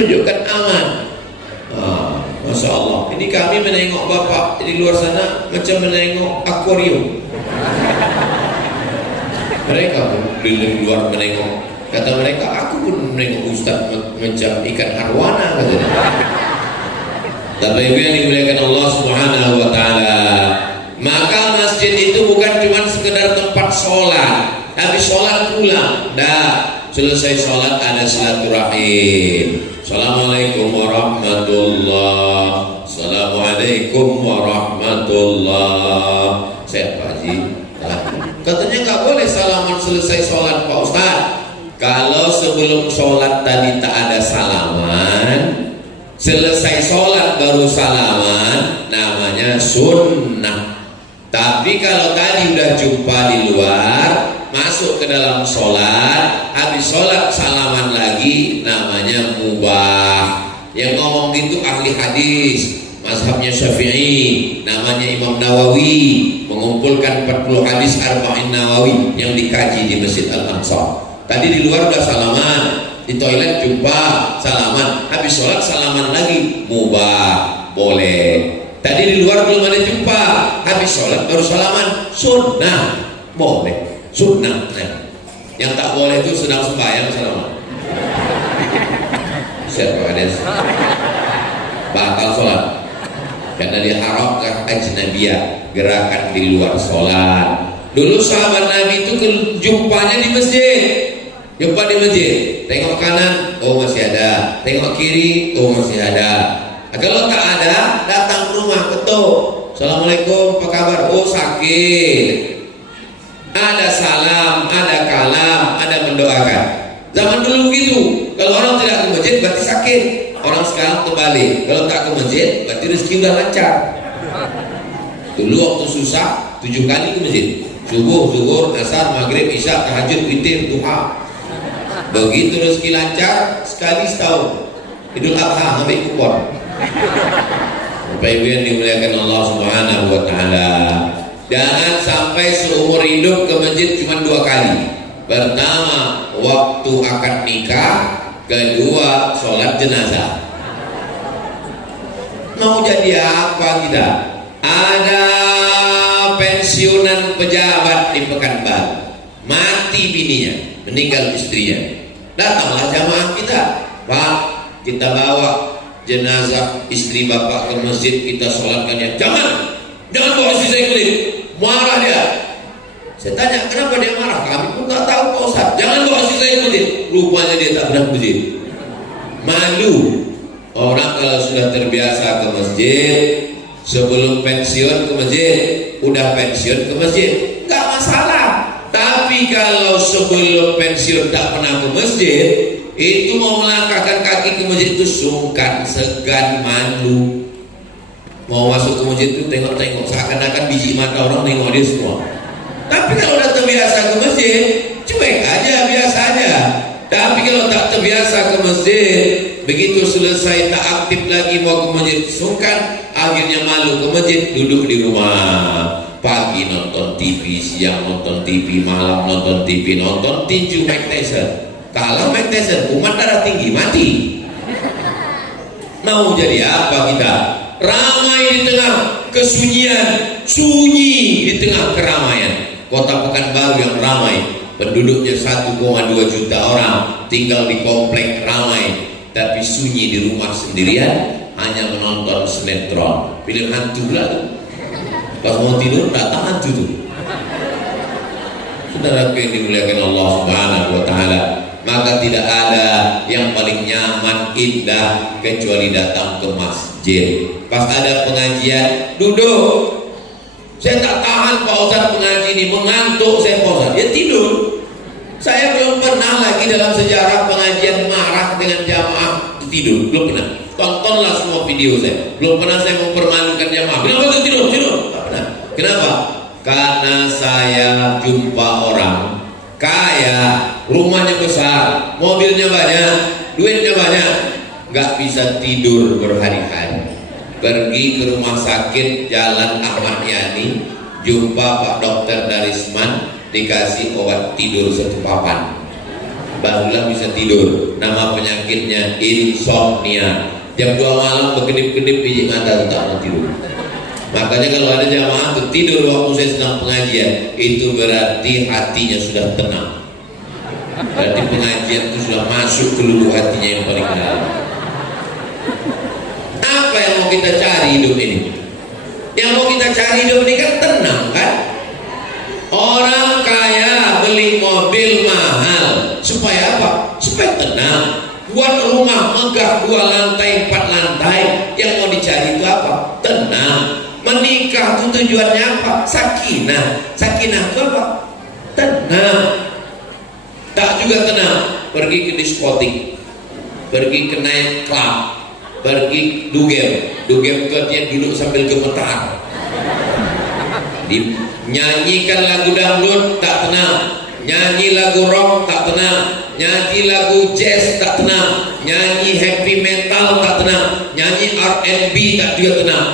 menunjukkan aman. Masya Allah, ini kami menengok bapak di luar sana macam menengok akuarium. Mereka pun di luar menengok, kata mereka, aku pun menengok Ustaz macam ikan arwana, katanya. Tapi ibu yang dimuliakan Allah Subhanahu wa Ta'ala, maka masjid itu bukan cuma sekedar tempat sholat. Habis sholat pulang, selesai sholat ada silaturahim. Assalamualaikum warahmatullah. Assalamualaikum warahmatullah. Sehat Pak Haji? Katanya nggak boleh salaman selesai sholat Pak Ustaz. Kalau sebelum sholat tadi tak ada salaman, selesai sholat baru salaman, namanya sunnah. Tapi kalau tadi udah jumpa di luar, masuk ke dalam sholat, habis sholat salaman lagi, namanya mubah. Yang ngomong itu ahli hadis, mazhabnya Syafi'i, namanya Imam Nawawi, mengumpulkan 40 hadis Arba'in Nawawi yang dikaji di Masjid Al-Aqsa. Tadi di luar udah salaman, di toilet jumpa salaman, habis sholat salaman lagi, mubah, boleh. Tadi di luar belum ada jumpa, habis sholat baru salaman, sunnah, boleh. Sunnah. Yang tak boleh itu sedang sembahyang salaman. Siapa ada? Batal sholat karena diharamkan ajnabiyah, gerakan di luar sholat. Dulu sahabat Nabi itu jumpanya di masjid. Jumpa di masjid, tengok kanan, oh masih ada, tengok kiri, oh masih ada. Kalau tak ada, datang ke rumah, ketuk, assalamualaikum, apa kabar? Oh sakit. Ada salam, ada kalam, ada mendoakan. Zaman dulu begitu. Kalau orang tidak ke masjid berarti sakit. Orang sekarang terbalik. Kalau tak ke masjid berarti rezeki udah lancar. Dulu waktu susah 7 kali ke masjid. Subuh, zuhur, asar, maghrib, isya, tahajud, witir, duha. Begitu rezeki lancar sekali setahun. Idul Adha ambil kupon. Bapak Ibu yang dimuliakan Allah Subhanahu wa Ta'ala, jangan sampai seumur hidup ke masjid cuma 2 kali. Pertama waktu akad nikah, kedua sholat jenazah. Mau jadi apa kita? Ada pensiunan pejabat di Pekanbaru, mati bininya, meninggal istrinya. Datanglah jamaah kita, Pak, kita bawa jenazah istri bapak ke masjid, kita sholatkan ya. Jangan bawa istri saya kulit, marah dia. Saya tanya, kenapa dia marah? Kami pun tak tahu Pak Ustaz. Jangan bawa istri saya kulit. Rupanya dia tak pernah ke masjid. Malu. Orang kalau sudah terbiasa ke masjid, sebelum pensiun ke masjid, udah pensiun ke masjid, nggak masalah. Tapi kalau sebelum pensiun tak pernah ke masjid, itu mau melangkahkan kaki ke masjid itu sungkan, segan, malu. Mau masuk ke masjid itu tengok-tengok, seakan-akan biji mata orang tengok dia semua. Tapi kalau udah terbiasa ke masjid, cuek aja, biasa aja. Tapi kalau tak terbiasa ke masjid, begitu selesai tak aktif lagi mau ke masjid, sungkan, akhirnya malu ke masjid, duduk di rumah. Pagi nonton TV, siang nonton TV, malam nonton TV, nonton tinju Mike Tyson. Kalau Mike Tyson, umat darah tinggi, mati. Mau jadi apa kita? Ramai di tengah kesunyian, sunyi di tengah keramaian. Kota Pekanbaru yang ramai, penduduknya 1,2 juta orang, tinggal di komplek ramai, tapi sunyi di rumah sendirian, hanya menonton sinetron, film hantu lah. Pas mau tidur datang hantu tuh. Saudara yang dimuliakan Allah Subhanahu wa Ta'ala, maka tidak ada yang paling nyaman, indah kecuali datang ke masjid. Pas ada pengajian, duduk. Saya tak tahan Pak Ustaz pengaji ini, mengantuk saya Pak Ustaz, dia tidur. Saya belum pernah lagi dalam sejarah pengajian marah dengan jamaah tidur, belum pernah. Tontonlah semua video saya, belum pernah saya mempermalukan jamaah. Kenapa tidur? Tak pernah. Kenapa? Karena saya jumpa orang kaya, rumahnya besar, mobilnya banyak, duitnya banyak, nggak bisa tidur berhari-hari. Pergi ke rumah sakit Jalan Ahmad Yani, jumpa Pak Dokter Darisman, dikasih obat tidur 1 papan. barulah bisa tidur. Nama penyakitnya insomnia. Jam 2 malam berkedip-kedip biji mata tak mau tidur. Makanya kalau ada jamaah tuh tidur waktu saya sedang pengajian, itu berarti hatinya sudah tenang. Berarti pengajian itu sudah masuk ke lubuk hatinya yang paling dalam. Apa yang mau kita cari hidup ini? Yang mau kita cari hidup ini kan tenang kan? Orang kaya beli mobil mahal supaya apa? Supaya tenang. Buat rumah megah 2 lantai 4 lantai, yang mau dicari itu apa? Tenang. Menikah itu tujuannya apa? Sakinah. Sakinah itu apa? Tenang. Tak juga tenang, pergi ke diskotik, pergi ke night club, pergi dugem itu artinya duduk sambil gemetar. Nyanyikan lagu dangdut tak tenang, nyanyi lagu rock tak tenang, nyanyi lagu jazz tak tenang, nyanyi heavy metal tak tenang, nyanyi R&B tak juga tenang.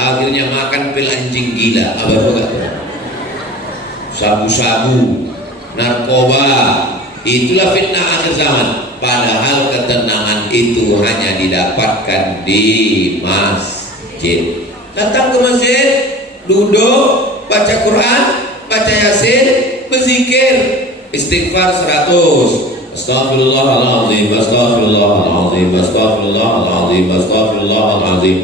Akhirnya makan pil anjing gila, abang enggak? Sabu-sabu, narkoba, itulah fitnah akhir zaman. Padahal ketenangan itu hanya didapatkan di masjid. Datang ke masjid, duduk, baca Quran, baca Yasin, berzikir, istighfar 100. Astaghfirullahaladzim, astaghfirullahaladzim, astaghfirullahaladzim, astaghfirullahaladzim.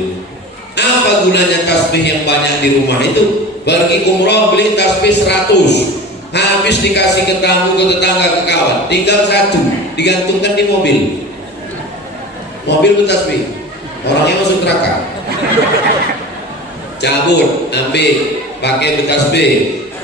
Apa gunanya tasbih yang banyak di rumah itu? Pergi umroh beli tasbih 100, habis dikasih ke tamu, ke tetangga, ke kawan, tinggal 1 digantungkan di mobil. Mobil bertasbih, orangnya masuk neraka. Cabut, ambil, pakai bertasbih,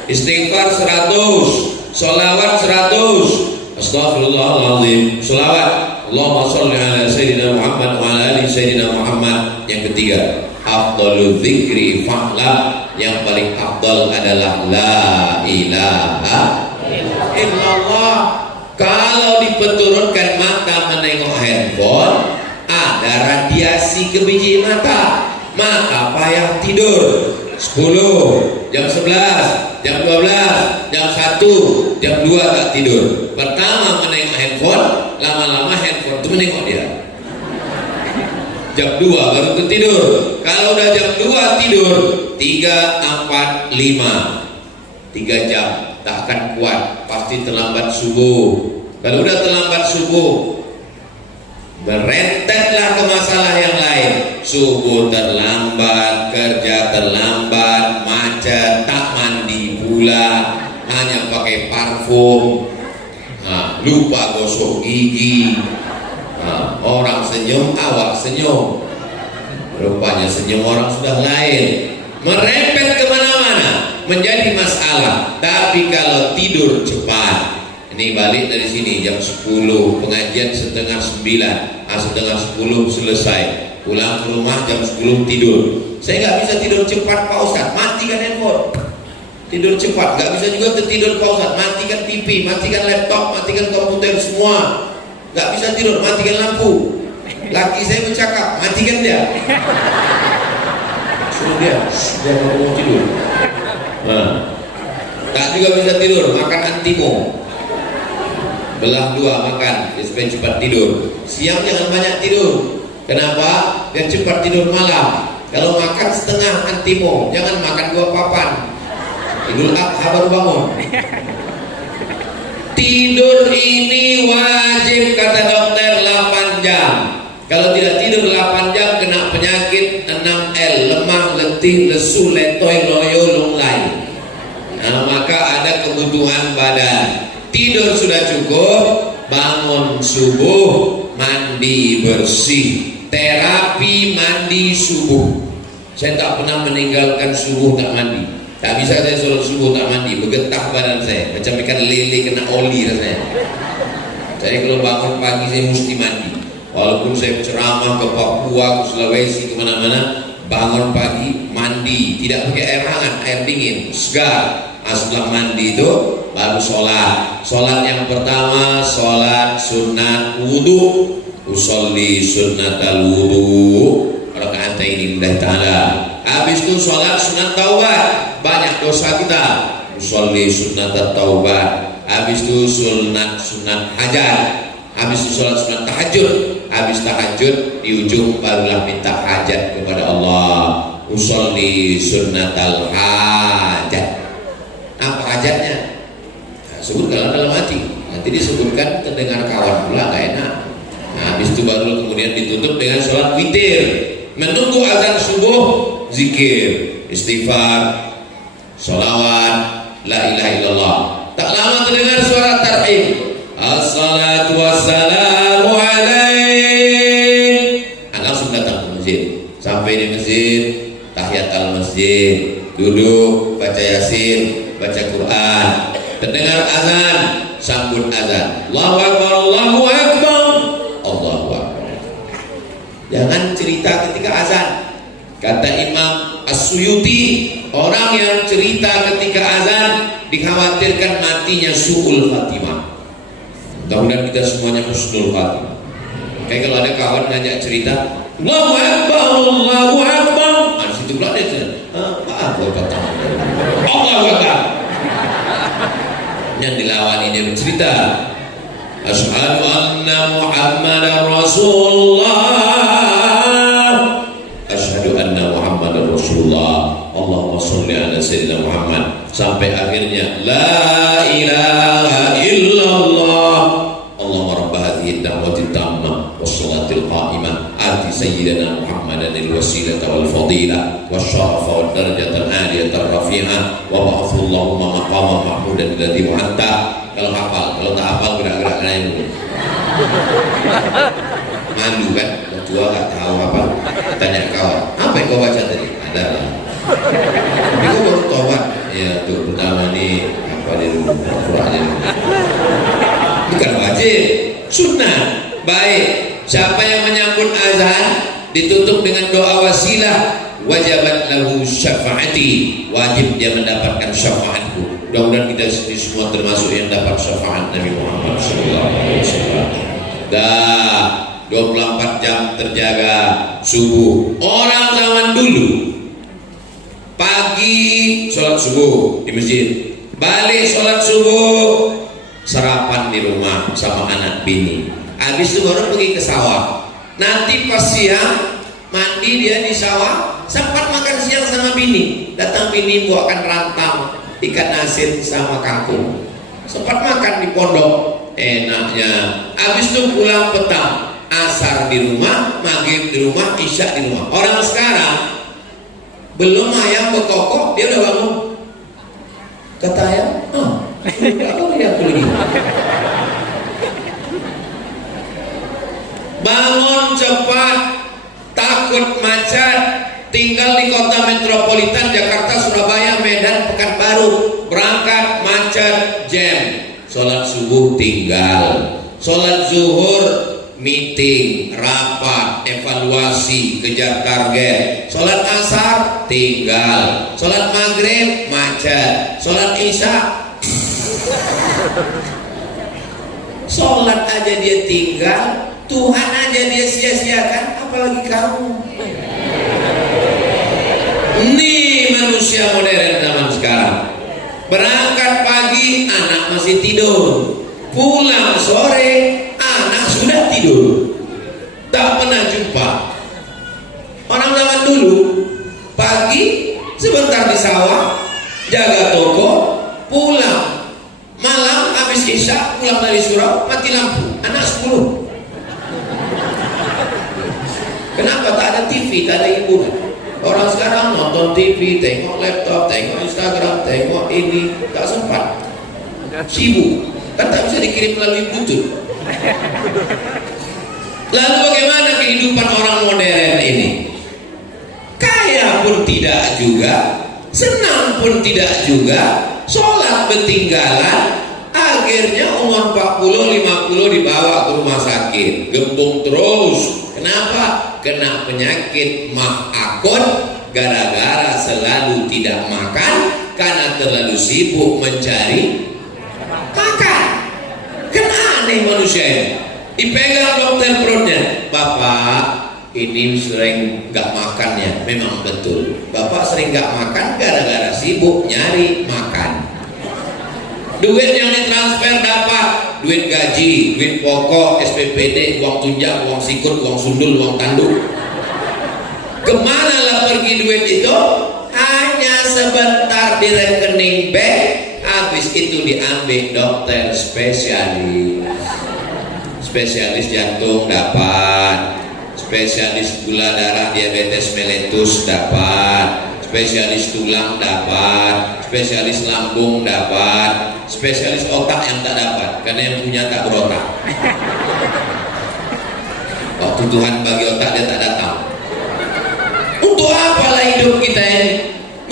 istighfar 100, sholawat 100, astaghfirullahaladzim, sholawat, Allahumma sholli ala Sayyidina Muhammad wa ala ali Sayyidina Muhammad. Yang ketiga, afdalul dzikri fa'la, yang paling afdal adalah la ilaha illallah. Kalau diperturutkan mata menengok handphone, ada radiasi ke biji mata, maka payah tidur. 10, jam 11, jam 12, jam 1, jam 2 tak tidur. Pertama menengok handphone, lama-lama handphone itu menengok dia. Jam 2 baru tertidur. Kalau udah jam 2 tidur, 3, 4, 5, 3 jam tak akan kuat, pasti terlambat subuh. Kalau udah terlambat subuh, berentetlah ke masalah yang lain. Subuh terlambat, kerja terlambat, macet, tak mandi pula, hanya pakai parfum, lupa gosok gigi. Orang senyum, awak senyum, rupanya senyum orang sudah lain. Merempet kemana-mana, menjadi masalah. Tapi kalau tidur cepat, ini balik dari sini jam 10, pengajian setengah 9, setengah 10 selesai, pulang ke rumah jam 10 tidur. Saya nggak bisa tidur cepat Pak Ustadz, matikan handphone. Tidur cepat, nggak bisa juga tertidur Pak Ustadz, matikan TV, matikan laptop, matikan komputer semua. Nggak bisa tidur, matikan lampu. Laki saya bercakap, matikan dia. Suruh dia mau tidur. Tak juga bisa tidur, makan antimo. Belah 2 makan, supaya cepat tidur. Siang jangan banyak tidur. Kenapa? Biar cepat tidur malam. Kalau makan setengah antimo, jangan makan 2 papan. Idul Adha baru bangun. Tidur ini wajib kata dokter 8 jam. Kalau tidak tidur 8 jam kena penyakit 6L, lemah, letih, lesu, letoy, loyo, lunglai. Maka ada kebutuhan badan. Tidur sudah cukup, bangun subuh, mandi bersih. Terapi mandi subuh. Saya tak pernah meninggalkan subuh tak mandi. Tak bisa saya sholat subuh tak mandi, bergetah badan saya macam ikan lele kena oli rasanya. Saya kalau bangun pagi saya mesti mandi. Walaupun saya ceramah ke Papua, ke Sulawesi, kemana-mana, bangun pagi mandi, tidak pakai air hangat, air dingin, segar. Setelah mandi itu baru sholat. Sholat yang pertama sholat sunat wudu, usolli sunnatal wudu, rakaatain lillahi ta'ala. Habis itu sholat sunat taubat, banyak dosa kita, usolli sunnatat taubat. habis itu sunat hajat, habis itu sholat sunat tahajud, habis tahajud di ujung barulah minta hajat kepada Allah. Usolli sunnatal hajat. Apa hajatnya? Nah, sebutkan dalam hati. Nanti disebutkan terdengar kawan pula gak enak. Nah, habis itu baru kemudian ditutup dengan sholat witir. Menunggu azan subuh, zikir, istighfar, sholawat, la ilaha illallah. Tak lama terdengar suara tarhim. Assalatu wassalamu alaik. Langsung datang ke masjid. Sampai di masjid, tahiyatul masjid, duduk, baca yasin, baca Quran. Terdengar azan, sambut azan. Allahu akbar, Allahu akbar, Allahu akbar. Jangan cerita ketika azan. Kata Imam As-Suyuti, orang yang cerita ketika azan dikhawatirkan matinya su'ul khatimah. Mudah-mudahan kita semuanya husnul khatimah. Kayak kalau ada kawan ngajak cerita, Allahu akbar, Allahu akbar. Nah, situ pula dia cerita, maaf gua patah. Allahu akbar. Yang dilawani dia bercerita, asyhadu anna Muhammadar Rasulullah, asyhadu anna Muhammadar Rasulullah, Allahumma sholli ala sayyidina Muhammad, sampai akhirnya la ilaha illallah, Allahumma rabb hadhihi ad-da'wati tammah was-salatil qa'imah ati sayyidina Muhammadan al-wasilata wal fadilah wasyarafa wad darajata al-'aliyata ar-rafi'ah wa ba'athu Allahumma maqaman mahmudan alladhi wa'adta. Kalau hafal, kalau tak hafal gerak-gerak lain dulu. Malu kan, orang tua gak tahu apa. Tanya kawan, apa yang kau baca tadi? Ada lah. Tapi kau baru tobat. Ya, untuk pertama ni apa dia dulu, pura-pura dia dulu. Bukan wajib, sunnah. Baik, siapa yang menyambut azan ditutup dengan doa wasilah, wajabat lahu syafaati, wajib dia mendapatkan syafaatku. Mudah-mudahan kita semua termasuk yang dapat syafaat Nabi Muhammad SAW. Dah 24 jam terjaga subuh. Orang zaman dulu pagi sholat subuh di masjid, balik sholat subuh, sarapan di rumah sama anak bini, habis itu baru pergi ke sawah. Nanti pas siang mandi dia di sawah, sempat makan siang sama bini. Datang bini bawakan rantang ikan asin sama kangkung, sempat makan di pondok, enaknya. Habis itu pulang petang, asar di rumah, maghrib di rumah, isya di rumah. Orang sekarang belum ayam berkokok dia udah bangun. Kata ayam, apa dia aku lagi? Bangun cepat, takut macet. Tinggal di kota metropolitan Jakarta, Surabaya, Medan, Pekanbaru, berangkat macet, jam. Sholat subuh tinggal, sholat zuhur meeting, rapat, evaluasi, kejar target. Sholat asar tinggal, sholat maghrib macet, sholat isya sholat aja dia tinggal, Tuhan aja dia sia-siakan, apalagi kamu. Ini manusia modern zaman sekarang. Berangkat pagi, anak masih tidur. Pulang sore, anak sudah tidur. Tak pernah jumpa. Orang zaman dulu, pagi sebentar di sawah, jaga toko, pulang. Malam habis isya, pulang dari surau, mati lampu. Anak 10. Kenapa? Tak ada TV, tak ada hiburan. Orang sekarang nonton TV, tengok laptop, tengok Instagram, tengok ini, tak sempat, sibuk, kan tak bisa dikirim melalui Bluetooth. Lalu bagaimana kehidupan orang modern ini? Kaya pun tidak juga, senang pun tidak juga, sholat ketinggalan, akhirnya umur 40-50 dibawa ke rumah sakit, gembung terus. Kenapa? Kena penyakit mah akut gara-gara selalu tidak makan karena terlalu sibuk mencari makan. Kan aneh manusia ini. Dipegang dokter perutnya, Bapak ini sering gak makannya. Memang betul, Bapak sering gak makan gara-gara sibuk nyari makan. Duit yang ditransfer dapat, duit gaji, duit pokok, SPPD, uang tunjang, uang sikut, uang sundul, uang tanduk. Kemana lah pergi duit itu? Hanya sebentar di rekening bank, habis itu diambil dokter spesialis. Spesialis jantung dapat, spesialis gula darah diabetes mellitus dapat, spesialis tulang dapat, spesialis lambung dapat, spesialis otak yang tak dapat, karena yang punya tak berotak. Waktu Tuhan bagi otak dia tak datang. Untuk apalah hidup kita ini?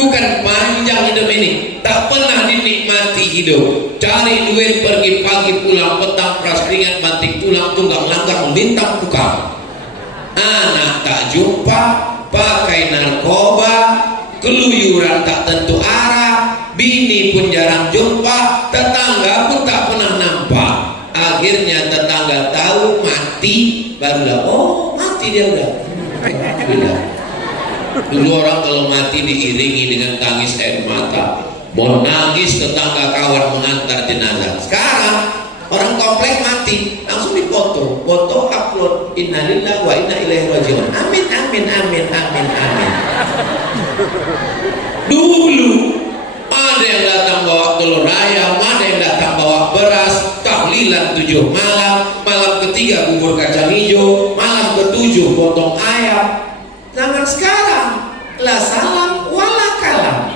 Bukan panjang hidup ini, tak pernah dinikmati hidup. Cari duit, pergi pagi pulang petang, peras keringat, banting tulang, tunggang langgang, melintang kukang. Anak tak jumpa, pakai narkoba, keluyuran tak tentu arah, bini pun jarang jumpa, tetangga pun tak pernah nampak. Akhirnya tetangga tahu mati, barulah oh mati dia udah. Dulu orang kalau mati diiringi dengan tangis air mata, mau nangis tetangga kawan mengantar jenazah. Sekarang orang komplek mati langsung dipoto, foto upload, innalillahi wa inna ilaihi rajiun. Amin amin amin amin amin. Dulu ada yang datang bawa telur ayam, ada yang datang bawa beras, tahlilan 7 malam, malam ketiga bubur kacang hijau, malam ke-7 potong ayam. Zaman sekarang la salam wala kalam.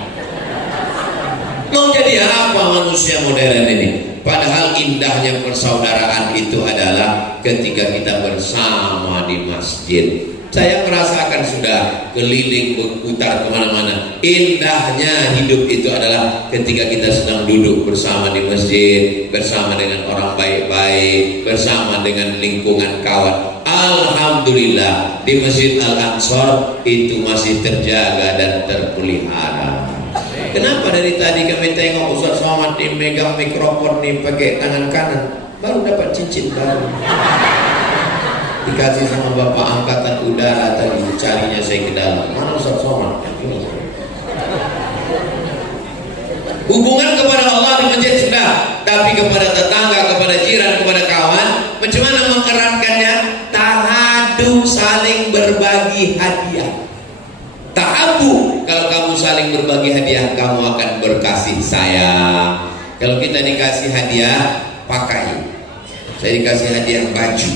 Mau jadi apa manusia modern ini? Padahal indahnya persaudaraan itu adalah ketika kita bersama di masjid. Saya merasakan sudah keliling berputar kemana-mana. Indahnya hidup itu adalah ketika kita sedang duduk bersama di masjid, bersama dengan orang baik-baik, bersama dengan lingkungan kawan. Alhamdulillah di Masjid Al-Ansor itu masih terjaga dan terpelihara. Kenapa dari tadi kami tengok Ustaz Somad nih megang mikrofon nih pakai tangan kanan, baru dapat cincin baru. Dikasih sama Bapak Angkatan Udara tadi, carinya saya ke dalam. Mana Ustaz Somad? Hubungan kepada Allah di masjid sudah, tapi kepada tetangga, kepada jiran, kepada kawan, macam mana mengeratkannya? Tahadu, saling berbagi hadiah. Tahabu, kalau kamu saling berbagi hadiah, kamu akan berkasih sayang. Kalau kita dikasih hadiah, pakai. Saya dikasih hadiah baju.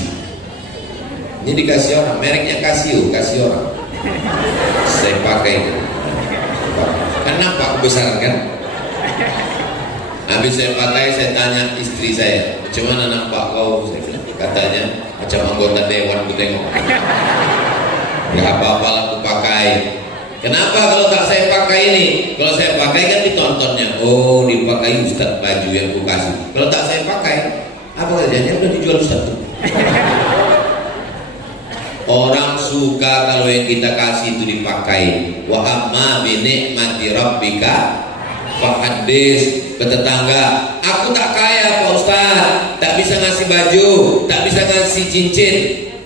Ini dikasih orang, mereknya Casio, kasih orang. Saya pakai. Kan nampak kebesaran kan? Habis saya pakai, saya tanya istri saya, macam mana nampak kau? Saya bilang, katanya macam anggota dewan ku tengok. Gak apa-apa lah aku pakai. Kenapa kalau tak saya pakai ini? Kalau saya pakai kan ditontonnya, oh dipakai Ustaz baju yang ku kasih. Kalau tak saya pakai, apa kerjanya? Udah dijual Ustaz tuh. Orang suka kalau yang kita kasih itu dipakai. Wa amma bi ni'mati rabbika fahadis. Ke tetangga, aku tak kaya Pak Ustaz, tak bisa ngasih baju, tak bisa ngasih cincin.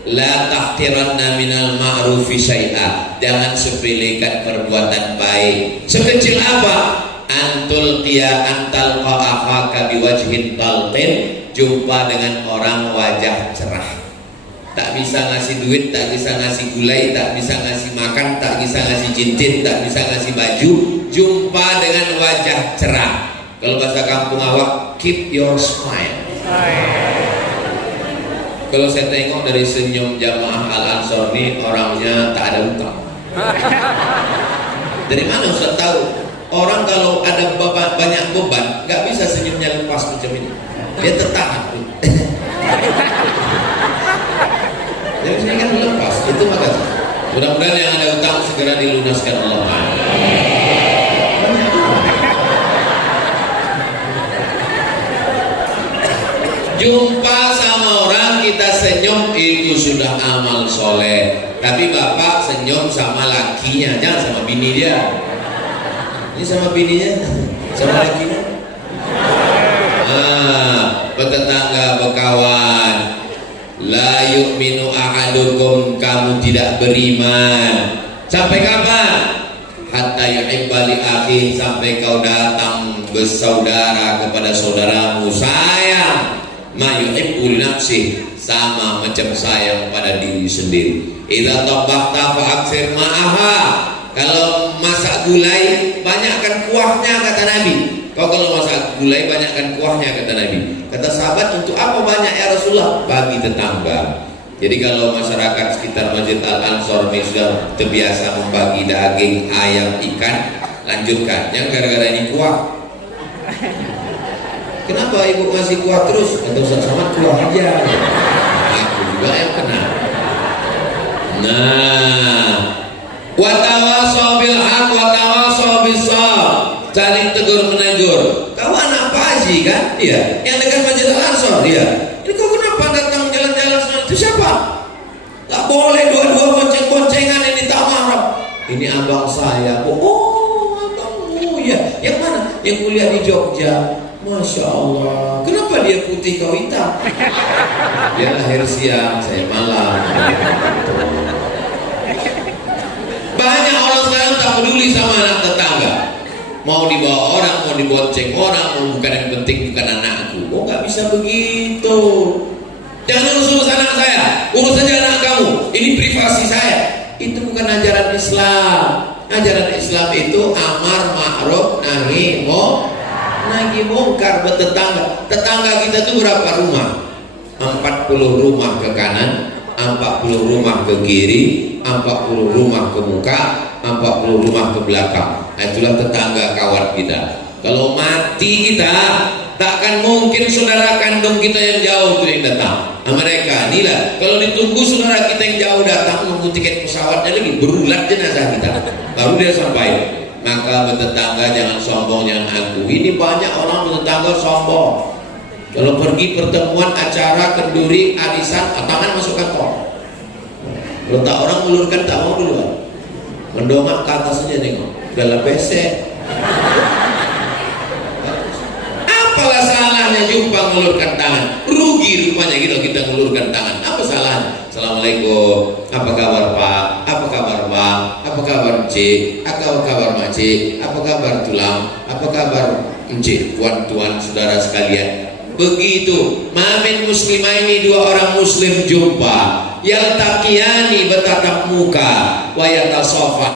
La tahtiranna minal ma'rufi syai'a. Jangan sepelekan perbuatan baik. Sekecil apa? Antul qiya antal qa'afaka biwajhin talqin. Jumpa dengan orang wajah cerah. Tak bisa ngasih duit, tak bisa ngasih gulai, tak bisa ngasih makan, tak bisa ngasih cincin, tak bisa ngasih baju. Jumpa dengan wajah cerah. Kalau bahasa kampung awak, keep your smile. Kalau saya tengok dari senyum jamaah Al-Ansor ini, orangnya tak ada utang. Dari mana Ustaz tahu? Orang kalau ada banyak beban, nggak bisa senyumnya lepas macam ini. Dia tertahan. Jadi ini kan lepas, itu makanya. Mudah-mudahan yang ada utang segera dilunaskan Allah. Jumpa sama orang kita senyum itu sudah amal soleh. Tapi bapak senyum sama lakinya, jangan sama bini dia. Ini sama bininya, sama lakinya. Bertetangga, berkawan. La yu'minu ahadukum, kamu tidak beriman. Sampai kapan? Hatta yuhibba li akhi, sampai kau datang bersaudara kepada saudaramu, sayang ma yuhibbu li nafsih, sama macam sayang pada diri sendiri. Idza tabakhta fa aktsir ma'aha, kalau masak gulai banyakkan kuahnya kata Nabi. Kalau masak gulai banyakkan kuahnya kata Nabi. Kata sahabat, untuk apa banyak ya Rasulullah? Bagi tetangga. Jadi kalau masyarakat sekitar Masjid Al-Ansor ini sudah terbiasa membagi daging, ayam, ikan, lanjutkan. Yang gara-gara ini kuah. Kenapa ibu masih kuah terus? Atau sama kuah aja. Aku juga yang kena. Nah, watawasaw bil haq watawasaw bis sabr, saling tegur menegur. Kau anak Pak Haji kan? Iya. Yang dekat Masjid Al-Ansor, iya. Ini kau kenapa datang jalan-jalan sama itu siapa? Tak boleh dua-dua bonceng-boncengan, ini tak marah. Ini abang saya. Oh, abangmu ya. Yang mana? Yang kuliah di Jogja. Masya Allah. Kenapa dia putih kau hitam? Dia lahir siang, saya malam. Banyak orang sekarang tak peduli sama anak tetangga. Mau dibawa orang, mau dibonceng orang, mau bukan yang penting bukan anakku. Oh, nggak bisa begitu. Jangan urus anak saya, urus saja anak kamu. Ini privasi saya. Itu bukan ajaran Islam. Ajaran Islam itu amar ma'ruf nahi mungkar bertetangga. Tetangga kita itu berapa rumah? 40 rumah ke kanan, 40 rumah ke kiri, 40 rumah ke muka, 40 rumah ke belakang. Nah, itulah tetangga kawan kita. Kalau mati kita, takkan mungkin saudara kandung kita yang jauh itu yang datang. Nah, mereka inilah, kalau ditunggu saudara kita yang jauh datang menunggu tiket pesawatnya lagi, berulat jenazah kita, baru dia sampai. Maka bertetangga jangan sombong, jangan aku. Ini banyak orang bertetangga sombong. Kalau pergi pertemuan, acara, kenduri, arisan, tangan masuk kantong. Kalau tak orang ulurkan tak mau duluan. Mendongak ke atas saja nengok. Dalam besek. Apalah salahnya jumpa ngulurkan tangan? Rugi rupanya gitu kita ngulurkan tangan. Apa salahnya? Assalamualaikum. Apa kabar Pak? Apa kabar Bang? Apa kabar Cik? Apa kabar Makcik? Apa kabar Tulang? Apa kabar Encik? Tuan-tuan saudara sekalian. Begitu. Mamin muslimah ini, dua orang muslim jumpa. Yaltaqiyani bertatap muka wa yatasafa.